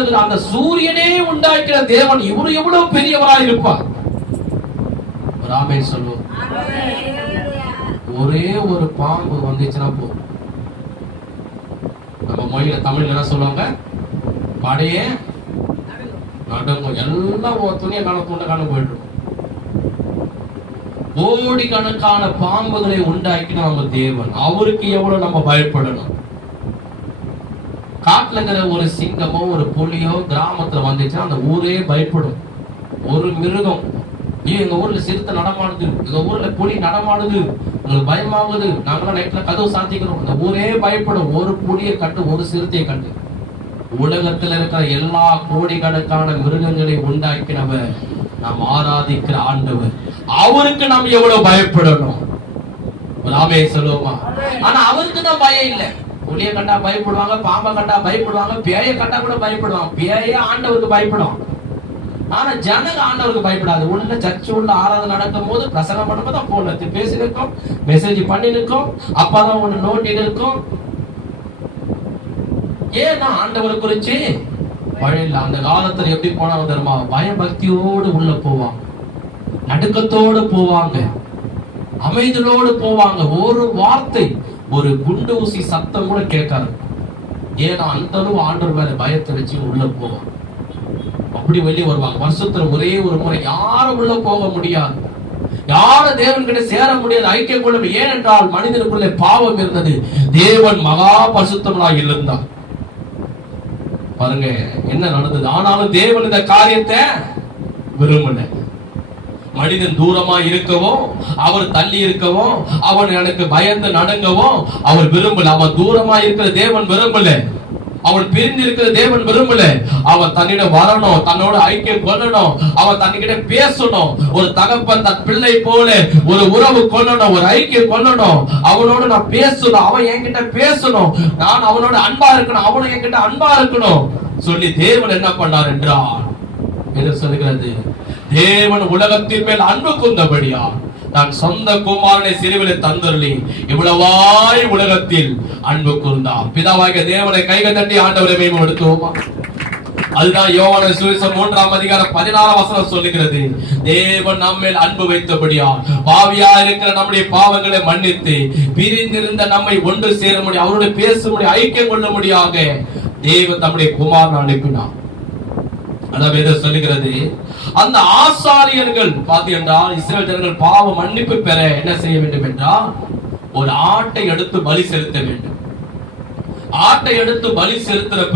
சொல்லுது, அந்த சூரியனே உண்டாக்கிற தேவன் இவரு எவ்வளவு பெரியவராய் இருப்பார். ஆமென் சொல்லுவோம். ஒரே ஒரு பாம்பு வந்துச்சுன்னா போதும், நம்ம மொழியில தமிழ்ல என்ன சொல்லுவாங்க, படையே நடுங்கும். எல்லாம் துணியை காண துண்ட காண போயிட்டு இருக்கும். கோடிக்கணக்கான பாம்புகளை உண்டாக்கின நம்ம தேவன், அவருக்கு எவ்வளவு நம்ம பயப்படணும். காட்டுல இருக்கிற ஒரு சிங்கமோ ஒரு புலியோ கிராமத்துல வந்துச்சுன்னா அந்த ஊரே பயப்படும். ஒரு மிருகம், எங்க ஊர்ல சிறுத்தை நடமாடுது, எங்க ஊர்ல புலி நடமாடுது, உங்களுக்கு பயமாகுது, நாங்களாம் நைட்ல கதவு சாத்திக்கிறோம், அந்த ஊரே பயப்படும். ஒரு புலியை கண்டு ஒரு சிறுத்தையை கண்டு. உலகத்துல இருக்கிற எல்லா கோடிக்கணக்கான மிருகங்களை உண்டாக்கினவர் நாம் ஆராதிக்கிற ஆண்டவர், அவருக்கு நாம் எவ்வளவு பயப்படணும். ஆமென் சொல்லுவோமா? ஆனா அவருக்கு தான் பயம் இல்லை. புலியை கண்டா பயப்படுவாங்க, பாம்பை கண்டா பயப்படுவாங்க, பேயை கண்டா கூட பயப்படுவாங்க. பேயே ஆண்டவருக்கு பயப்படும். ஆனா ஜனங்க ஆண்டவருக்கு பயப்படாது. உள்ள சர்ச்சு உள்ள ஆராதனை நடக்கும் போது பிரசங்கம் பண்ணும்போது தான் போன்ல பேசி நிற்கும், மெசேஜ் பண்ணி நிற்கும், அப்பதான் ஒண்ணு நோட்டி இருக்கும். ஏன்னா ஆண்டவர் குறிச்சு வழியில் அந்த காலத்துல எப்படி போனாங்க தெரியுமா? பயபக்தியோடு உள்ள போவாங்க, நடுக்கத்தோடு போவாங்க, அமைதியோடு போவாங்க. ஒரு வார்த்தை, ஒரு குண்டு ஊசி சத்தம் கூட கேட்காது. ஏன்னா அந்த அளவு ஆண்டவர் மேல பயத்தை வச்சு உள்ள போவாங்க. அப்படி வெளியே வருவாங்க. வருஷத்துல ஒரே ஒரு முறை யாரும் உள்ள போக முடியாது, யாரும் தேவன் கிட்ட சேர முடியாது, ஐக்கியம் கொள்ள. ஏனென்றால் மனிதனுக்குள்ளே பாவம் இருந்தது, தேவன் மகா பரிசுத்தமாய் இருந்தார். பாருங்க என்ன நடந்தது. ஆனாலும் தேவன் இந்த காரியத்தை விரும்பல. மனிதன் தூரமா இருக்கவோ, அவர் தள்ளி இருக்கவோ, அவன் எனக்கு பயந்து நடுங்கவோ அவர் விரும்பல. அவன் தூரமா இருக்கிற தேவன் விரும்பல, அவன் பிரிந்து இருக்கிற தேவன் விரும்பல. அவன் தன்னிடம் வரணும், தன்னோட ஐக்கியம் கொள்ளணும், அவன் தன்னிட பேசணும். ஒரு தகப்பன் தன் பிள்ளை போல ஒரு உறவு கொள்ளணும், ஒரு ஐக்கியம் கொள்ளணும். அவனோட நான் பேசணும், அவன் என்கிட்ட பேசணும், நான் அவனோட அன்பா இருக்கணும், அவனும் என்கிட்ட அன்பா இருக்கணும் சொல்லி தேவன் என்ன பண்ணார் என்றால், எது சொல்லுகிறது, தேவன் உலகத்தின் மேல் அன்பு கூர்ந்தபடியா நான் சொந்த குமாரனை சிறுவிலை தந்தருளி இவ்வளவாய் உலகத்தில் அன்பு கூர்ந்தார். பிதாவாகிய தேவனை கைகள் தட்டி ஆண்டவரை மேம்படுத்துவோமா? அதுதான் யோவான் சுவிசேஷம் 3ஆம் அதிகாரம் 16ஆம் வசனம் சொல்லுகிறது, தேவன் நம்மேல் அன்பு வைத்தபடியா பாவியா இருக்கிற நம்முடைய பாவங்களை மன்னித்து பிரிந்திருந்த நம்மை ஒன்று சேர முடியும், அவருடைய பேச முடியும், ஐக்கியம் கொள்ள முடியாக தேவன் நம்முடைய குமாரனை அனுப்பினார். அதான் வேதம் சொல்லுகிறது. அந்த ஆசாரியர்கள் பார்த்தீங்கன்னா இஸ்ரவேல் ஜனங்கள் பாவ மன்னிப்பு பெற என்ன செய்ய வேண்டும் என்றால் ஒரு ஆட்டை எடுத்து பலி செலுத்த வேண்டும். ஆட்டை எடுத்து பலி செலுத்துற